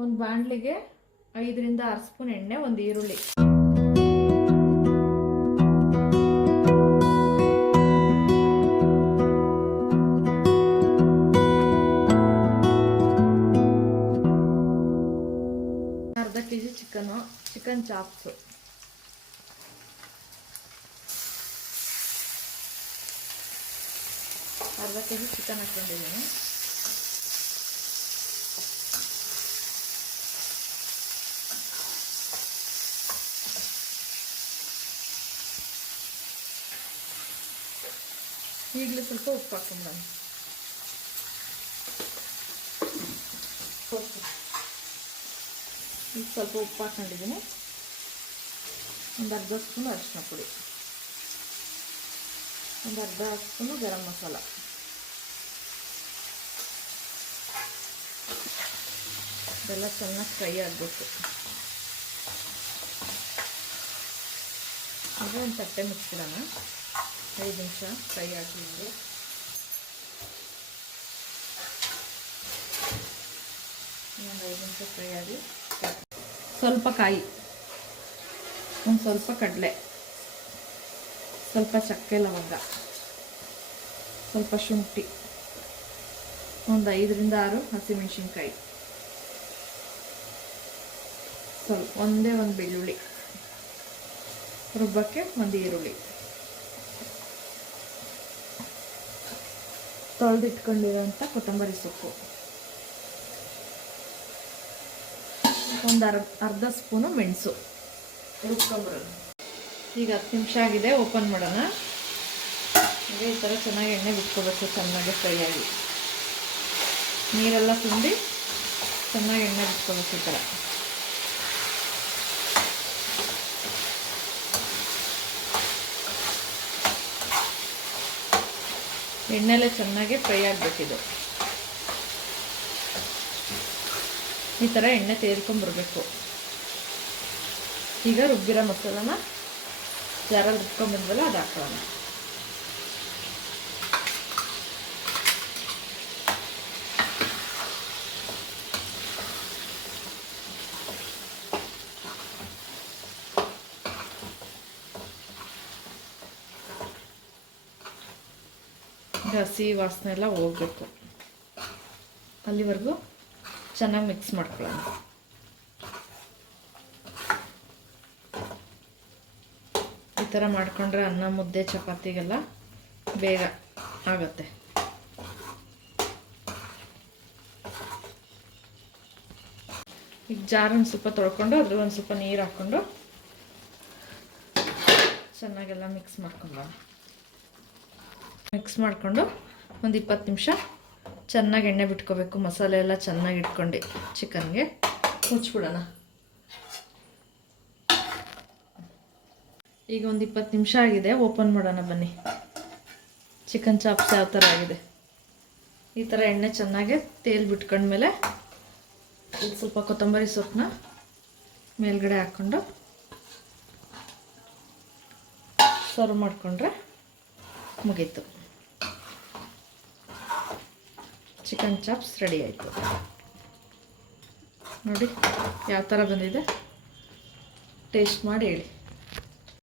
ಒಂದು ಬಾಣಲಿಗೆ 5 ರಿಂದ 6 ಸ್ಪೂನ್ ಎಣ್ಣೆ, ಒಂದು ಈರುಳ್ಳಿ, ಅರ್ಧ ಕೆಜಿ ಚಿಕನ್ ಚಾಪ್ಸ್, ಅರ್ಧ ಕೆಜಿ ಚಿಕನ್ ಹಾಕೊಂಡಿದ್ದೀನಿ. ಈಗಲೇ ಸ್ವಲ್ಪ ಉಪ್ಪು ಹಾಕೊಂಡ್ಬರೋಣ. ಈಗ ಸ್ವಲ್ಪ ಉಪ್ಪು ಹಾಕೊಂಡಿದ್ದೀನಿ. ಒಂದು ಅರ್ಧ ಸ್ಪೂನು ಅರಿಶಿನ ಪುಡಿ, ಒಂದು ಅರ್ಧ ಸ್ಪೂನು ಗರಂ ಮಸಾಲ, ಇದೆಲ್ಲ ಚೆನ್ನಾಗಿ ಫ್ರೈ ಆಗಬೇಕು. ಈಗ ಒಂದು ತಟ್ಟೆ ಮುಚ್ಚಿಡೋಣ. 5 ನಿಮಿಷ ಫ್ರೈ ಹಾಕಿದ್ವಿ. ಒಂದು 5 ನಿಮಿಷ ಫ್ರೈ ಆಗಿ ಸ್ವಲ್ಪ ಕಾಯಿ, ಒಂದು ಸ್ವಲ್ಪ ಕಡಲೆ, ಸ್ವಲ್ಪ ಚಕ್ಕೆ ಲವಂಗ, ಸ್ವಲ್ಪ ಶುಂಠಿ, ಒಂದು 5 ರಿಂದ 6 ಹಸಿಮೆಣಸಿನ್ಕಾಯಿ, ಒಂದೇ ಒಂದು ಬೆಳ್ಳುಳ್ಳಿ, ರುಬ್ಬಕ್ಕೆ ಒಂದು ಈರುಳ್ಳಿ, ತೊಳೆದಿಟ್ಕೊಂಡಿರೋಂಥ ಕೊತ್ತಂಬರಿ ಸೊಪ್ಪು, ಒಂದು ಅರ್ಧ ಸ್ಪೂನು ಮೆಣಸು ರುಬ್ಕೊಂಬರೋಣ. ಈಗ 10 ನಿಮಿಷ ಆಗಿದೆ, ಓಪನ್ ಮಾಡೋಣ. ಹಾಗೆ ಈ ಥರ ಚೆನ್ನಾಗಿ ಎಣ್ಣೆ ಬಿಟ್ಕೋಬೇಕು, ಚೆನ್ನಾಗಿ ಫ್ರೈ ಆಗಿ, ನೀರೆಲ್ಲ ತುಂಬಿ ಚೆನ್ನಾಗಿ ಎಣ್ಣೆ ಬಿಟ್ಕೋಬೇಕು. ಈ ಥರ ಎಣ್ಣೆಲೆ ಚೆನ್ನಾಗಿ ಫ್ರೈ ಆಗಬೇಕಿದು. ಈ ಥರ ಎಣ್ಣೆ ತೆಗೆದುಕೊಂಡ್ಬರ್ಬೇಕು. ಈಗ ರುಬ್ಬಿರೋ ಮಸಾಲನ ಜಾರಲ್ಲಿ ರುಬ್ಕೊಂಡ್ಬಂದ್ವಲ್ಲ ಅದು ಹಾಕೋಣ. ಹಸಿ ವಾಸನೆ ಎಲ್ಲ ಹೋಗ್ಬೇಕು, ಅಲ್ಲಿವರೆಗೂ ಚೆನ್ನಾಗಿ ಮಿಕ್ಸ್ ಮಾಡ್ಕೊಳ್ಳೋಣ. ಈ ಥರ ಮಾಡಿಕೊಂಡ್ರೆ ಅನ್ನ, ಮುದ್ದೆ, ಚಪಾತಿಗೆಲ್ಲ ಬೇಗ ಆಗುತ್ತೆ. ಈಗ ಜಾರನ್ನು ಸ್ವಲ್ಪ ತೊಳ್ಕೊಂಡು ಅದ್ರ ಒಂದು ಸ್ವಲ್ಪ ನೀರು ಹಾಕ್ಕೊಂಡು ಚೆನ್ನಾಗೆಲ್ಲ ಮಿಕ್ಸ್ ಮಾಡ್ಕೊಂಡು ಒಂದು 20 ನಿಮಿಷ ಚೆನ್ನಾಗಿ ಎಣ್ಣೆ ಬಿಟ್ಕೋಬೇಕು. ಮಸಾಲೆ ಎಲ್ಲ ಚೆನ್ನಾಗಿ ಇಟ್ಕೊಂಡು ಚಿಕನ್ಗೆ ಮುಚ್ಚಿಬಿಡೋಣ. ಈಗ ಒಂದು 20 ನಿಮಿಷ ಆಗಿದೆ, ಓಪನ್ ಮಾಡೋಣ ಬನ್ನಿ. ಚಿಕನ್ ಚಾಪ್ಸ್ ಯಾವ ಥರ ಆಗಿದೆ. ಈ ಥರ ಎಣ್ಣೆ ಚೆನ್ನಾಗಿ ತೇಲ್ ಬಿಟ್ಕೊಂಡ್ಮೇಲೆ ಇದು ಸ್ವಲ್ಪ ಕೊತ್ತಂಬರಿ ಸೊಪ್ಪನ್ನ ಮೇಲ್ಗಡೆ ಹಾಕ್ಕೊಂಡು ಸರ್ವ್ ಮಾಡಿಕೊಂಡ್ರೆ ಮುಗೀತು. ಚಿಕನ್ ಚಾಪ್ಸ್ ರೆಡಿ ಆಯಿತು. ನೋಡಿ ಯಾವ ಥರ ಬಂದಿದೆ, ಟೇಸ್ಟ್ ಮಾಡಿ ಹೇಳಿ.